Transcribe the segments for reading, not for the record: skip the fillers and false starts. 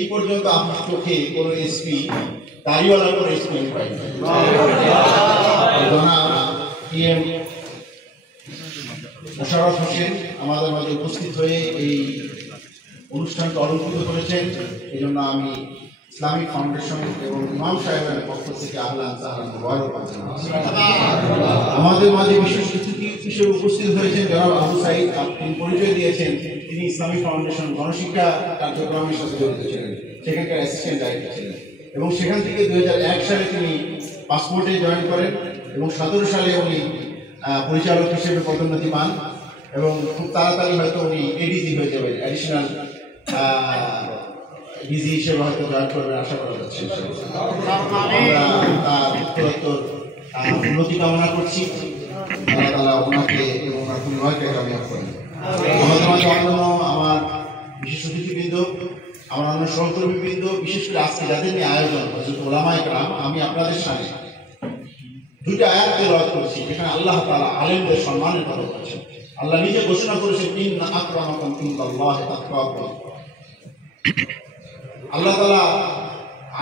এই পর্যন্ত আপনার চোখে কোনো এসপি দাড়িওয়ালা কোনো এসপি পাইনি। PM মোশাররফ হোসেন আমাদের মাঝে উপস্থিত হয়ে এই অনুষ্ঠানকে অলঙ্কৃত করেছেন। এই জন্য আমি ইসলামিক ফাউন্ডেশন এবং ইমাম সাহেবের পক্ষ থেকে আহলান সাহলান মুবারক জানাচ্ছি। আমাদের মাঝে বিশেষ অতিথি হিসেবে উপস্থিত হয়েছেন জনাব আবু সাইদ। তিনি পরিচয় দিয়েছেন তিনি ইসলামিক ফাউন্ডেশন গণশিক্ষা কার্যক্রমের সাথে জড়িত ছিলেন, সেখানকার অ্যাসিস্ট্যান্ট ডাইরেক্টর ছিলেন এবং সেখান থেকে 2001 সালে তিনি পাসপোর্টে জয়েন করেন এবং 17 সালে উনি পরিচালক হিসেবে পদোন্নতি পান এবং খুব তাড়াতাড়ি হয়তো উনি এডিজি হয়ে যাবেন, অ্যাডিশনাল ডিজি হিসেবে হয়তো জয়েন করবেন আশা করা যাচ্ছে। আমরা তার উত্তরোত্তর উন্নতি কামনা করছি। আল্লাহ তাআলা ওনাকে এবং ওনার পরিবারকে কামিয়াব করেন। আমাদের মাঝে অন্যান্য আমার বিশেষ অতিথিবৃন্দ, আমার অন্য সহকর্মীবৃন্দ, বিশেষ করে আজকে যাদের নিয়ে আয়োজন হযরত উলামায়ে কেরাম, আমি আপনাদের সামনে দুইটা আয়াত তেলাওয়াত করছি যেখানে আল্লাহ তাআলা আলেমদের সম্মানের কথা বলেছেন। আল্লাহ নিজে ঘোষণা করেছেন ইন্না আকরামাকুম ইনদাল্লাহি আতকাকুম। আল্লাহ তাআলা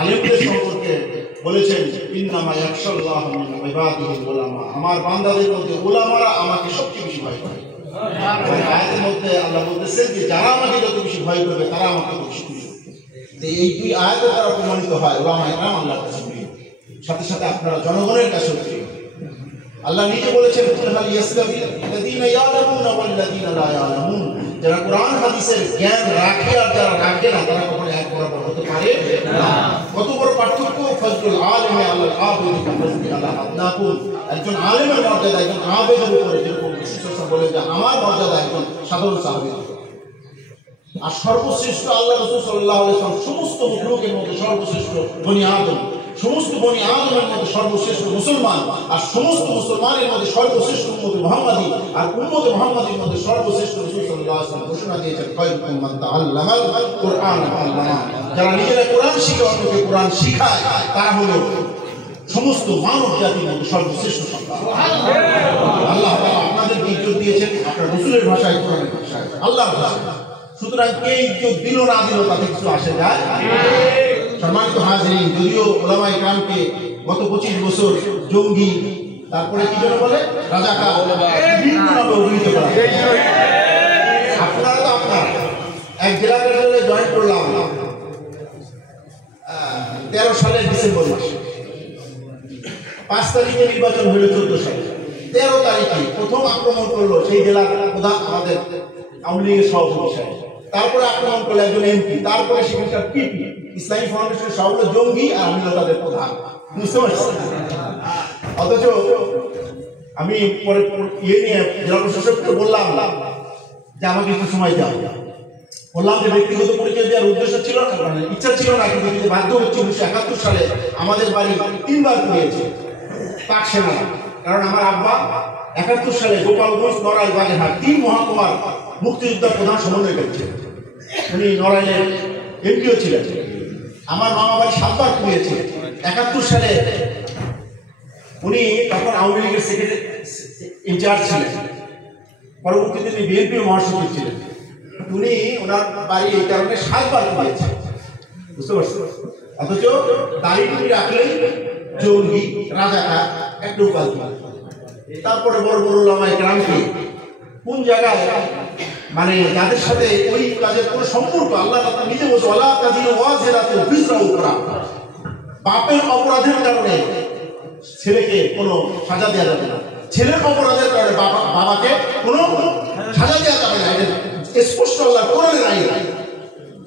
আলেমদের সম্পর্কে বলেছেন ইন্নামা ইয়াখশাল্লাহু মিন ইবাদিহিল উলামা। আমার বান্দাদের মধ্যে উলামারা আমাকে সবচেয়ে বেশি ভয় করে। আয়াতের মধ্যে আল্লাহ বলতেছেন যে যারা আমাকে যত বেশি ভয় করবে তারা আমাকে তত বেশি খুশি হবে। এই দুই আয়াতের দ্বারা প্রমাণিত হয় উলামায়ে কেরাম আল্লাহর কাছে প্রিয়, সাথে সাথে আপনারা জনগণের কাছে প্রিয়। আল্লাহ নিজে বলেছেন কুল ইয়াসতাবিল্লাযীনা ইয়ালামুনা ওয়াল্লাযীনা লা ইয়ালামুন। যারা কোরআন হাদিসের জ্ঞান রাখে আর যারা রাখে না তারা কখনো এক বরাবর হতে পারে না। কত বড় পার্থক্য! ফজলুল আলিমি আলাল আবিদি কাফজলি আলা আদনাকুম। একজন আলেমের মর্যাদা একজন আবেদের উপরে, যেরকম রাসূল বলেন যে আমার মর্যাদা একজন সাধারণ সাহাবীর উপরে। আর সর্বশ্রেষ্ঠ আল্লাহ রাসূল সাল্লাল্লাহু আলাইহি ওয়াসাল্লাম সমস্ত মুখলুকের মধ্যে সর্বশ্রেষ্ঠ বনি আদম, সমস্ত বনি আদমের মধ্যে সর্বশ্রেষ্ঠ মুসলমান, আর সমস্ত মুসলমানের মধ্যে সর্বশ্রেষ্ঠ উম্মতে মুহাম্মাদী, আর উম্মতে মুহাম্মাদীর মধ্যে সর্বশ্রেষ্ঠ রাসূল সাল্লাল্লাহু আলাইহি ওয়াসাল্লাম ঘোষণা দিয়েছেন খায়রুকুম মান তাআল্লামাল কুরআন ওয়া আল্লামা। যারা নিজেরা কোরআন শিখে অন্যকে কোরআন শিখায় তারা হলো সমস্ত মানব জাতির মধ্যে সর্বশ্রেষ্ঠ সন্তান। আল্লাহ তাআলা আপনাদেরকে ইজ্জত দিয়েছেন আপনার রাসূলের ভাষায়, কোরআনের ভাষায়, আল্লাহর ভাষায়। সুতরাং কে ইজ্জত দিল না দিল তাতে কিছু আসে যায়। সম্মানিত হাজিরিন, যদিও উলামায়ে কেরামকে গত 25 বছর জঙ্গি, তারপরে কি যেন বলে রাজাকার, বিভিন্ন নামে অভিহিত করা হয়। আপনারা তো আপনারা এক জেলা কার্যালয়ে জয়েন করলাম 13 সালের ডিসেম্বর মাসে, 5 তারিখে নির্বাচন হলো 14 সালে, 13 তারিখে প্রথম আক্রমণ করলো সেই জেলার প্রধান আমাদের আওয়ামী লীগের সভাপতি সাহেব, তারপরে আক্রমণ করলো একজন এমপি, তারপরে সেখানকার পিপি ইসলামী ফাউন্ডেশনের সব হলো জঙ্গি আর আমি তাদের প্রধান। বুঝতে পারছি? অথচ আমি পরে নিয়ে জেলা প্রশাসককে বললাম যে আমাকে একটু সময় দাও। বললাম যে ব্যক্তিগত পরিচয় দেওয়ার উদ্দেশ্য ছিল না, মানে ইচ্ছা ছিল না, কিন্তু বাধ্য হচ্ছে। 1971 সালে আমাদের বাড়ি 3 বার পুড়িয়েছে পাক সেনা, কারণ আমার আব্বা 71 সালে গোপালগঞ্জ, নড়াইল, বাগেরহাট 3 মহকুমার মুক্তিযোদ্ধা প্রধান সমন্বয়কারী ছিলেন। উনি নড়াইলের এমপিও ছিলেন। আমার মামা বাড়ি 7 বার পুড়িয়েছে। 71 সালে উনি তখন আওয়ামী লীগের সেক্রেটারি ইনচার্জ ছিলেন, পরবর্তীতে তিনি বিএনপির মহাসচিব ছিলেন। উনি ওনার বাড়ি এই কারণে 7 বার পুড়িয়েছে। বুঝতে পারছেন? অথচ দাড়ি টুপি রাখলেই জঙ্গি, রাজাকার, একটা উপাধি। তারপরে বড় বড় উলামায়ে কেরামকে কোন জায়গায় মানে যাদের সাথে ওই কাজের কোনো সম্পর্ক, আল্লাহ তাআলা নিজে বলছেন ওয়ালা তাজিরু ওয়াজিরাতুন বিজরা উখরা। বাপের অপরাধের কারণে ছেলেকে কোনো সাজা দেওয়া যাবে না, ছেলের অপরাধের কারণে বাবাকে কোনো সাজা দেওয়া যাবে না। এটা স্পষ্ট আল্লাহর কোরআনের আইন।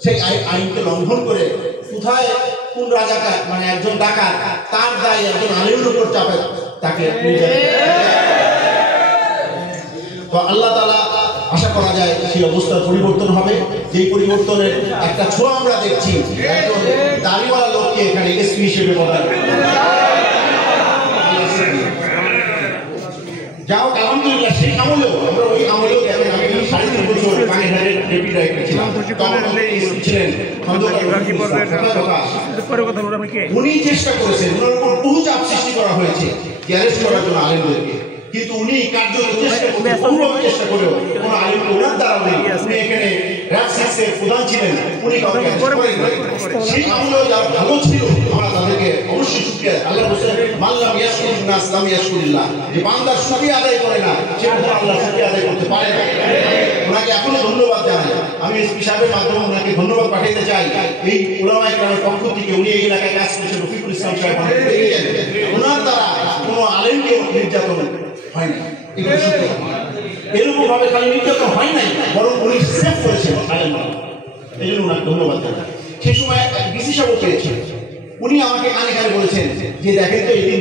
সেই আইনকে লঙ্ঘন করে কোথায় কোন রাজাকার মানে একজন ডাকাত তার দায় একজন আলেমের উপর চাপে তাকে। তো আল্লাহ তাআলা আশা করা যায় সেই অবস্থার পরিবর্তন হবে, যেই পরিবর্তনের একটা ছোঁয়া আমরা দেখছি। একজন দাড়িওয়ালা লোককে এখানে এসপি হিসেবে বলা যাও। আলহামদুলিল্লাহ সেই আমলেও আমরা ওই আমলেও আমি 3.5 বছর বাগেরহাটের ডেপুটি ডাইরেক্টর ছিলাম, ছিলেন উনি চেষ্টা করেছেন, ওনার উপর বহু চাপ সৃষ্টি করা হয়েছে যে অ্যারেস্ট করার জন্য আলেমদেরকে। কিন্তু উনি কার্যত চেষ্টা করেও কোনো আলিমকে ওনার দ্বারা নেই। উনি এখানে র‍্যাব 6 এর প্রধান ছিলেন, উনি কাউকে সেই আমলেও যারা ভালো ছিল আমরা তাদেরকে অবশ্যই শুকরিয়া। আল্লাহ বলেছেন মাল্লাম ইয়াশকুরুন নাস লাম ইয়াশকুরিল্লাহ, যে বান্দা শুকরিয়া আদায় করে না সে কখনো আল্লাহ শুকরিয়া আদায় করতে পারে না। ওনাকে এখনো ধন্যবাদ জানাই। আমি এসপি সাহেবের মাধ্যমে ওনাকে ধন্যবাদ পাঠাতে চাই। এই উলামায়ে কেরামের পক্ষ থেকে উনি এই এলাকায় কাজ করেছেন, রফিকুল ইসলাম সাহেব ওনার দ্বারা কোনো আলেমকে নির্যাতন হয় না। এরকম ভাবে খালি নির্যাতন হয় নাই, বরং উনি সেভ করেছেন আলেমরা, এই জন্য ওনাকে ধন্যবাদ জানাই। সেই সময় ডিসি সাহেব পেয়েছেন, উনি আমাকে কানে কানে বলেছেন যে দেখেন তো এই দিন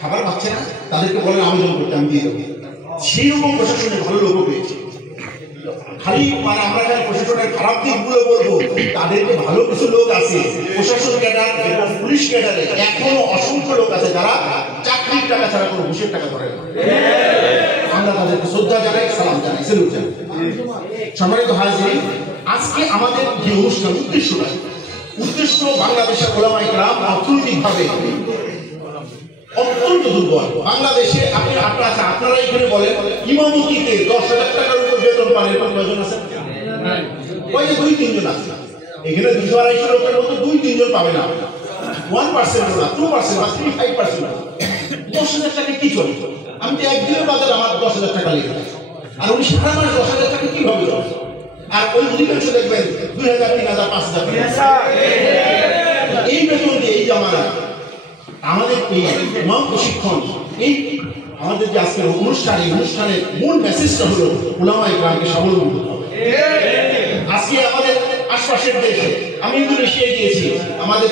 খাবার পাচ্ছে না, তাদেরকে বলেন আবেদন করতে, আমি দিয়ে দেবো। সেই রকম প্রশাসনের ভালো লোকও পেয়েছে। খালি মানে আমরা খালি প্রশাসনের খারাপ দিকগুলো বলবো, তাদেরকে ভালো কিছু লোক আছে প্রশাসন ক্যাডার এবং পুলিশ ক্যাডারে এখনো অসংখ্য লোক আছে যারা চাকরির টাকা ছাড়া কোনো ঘুষের টাকা ধরে না। আমরা তাদেরকে শ্রদ্ধা জানাই, সালাম জানাই, সেলুট জানাই। সম্মানিত হাজিরিন, আজকে আমাদের যে অনুষ্ঠান উদ্দেশ্য বাংলাদেশের উলামায়ে কেরাম অর্থনৈতিকভাবে অত্যন্ত দুর্বল। বাংলাদেশে আপনারা এখানে বলেন ইমামতিতে 10,000 টাকার উপর বেতন পান, এরকম প্রয়োজন আছে? ওই যে 2-3 জন আছে এখানে, 200-250 লোকের মধ্যে 2-3 জন পাবে না। 1% না, 2% বা 3-5% না। 10,000 টাকা কি চলে? আমি তো একদিনের বাজার আমার 10,000 টাকা লেগে যায়, আর উনি সারা মাস 10,000 টাকা কিভাবে চলে? আর ওই অধিকাংশ দেখবেন 2,000, 3,000, 5,000 টাকা। এই বেতন দিয়ে এই জামানা আমাদের এই ইমাম প্রশিক্ষণ, এই আমাদের যে আজকের অনুষ্ঠানের মূল মেসেজটা হলো উলামায়ে কেরামকে স্বাবলম্বী হতে হবে। আজকে আমাদের আশপাশের দেশে, আমি ইন্দোনেশিয়ায় গিয়েছি, আমাদের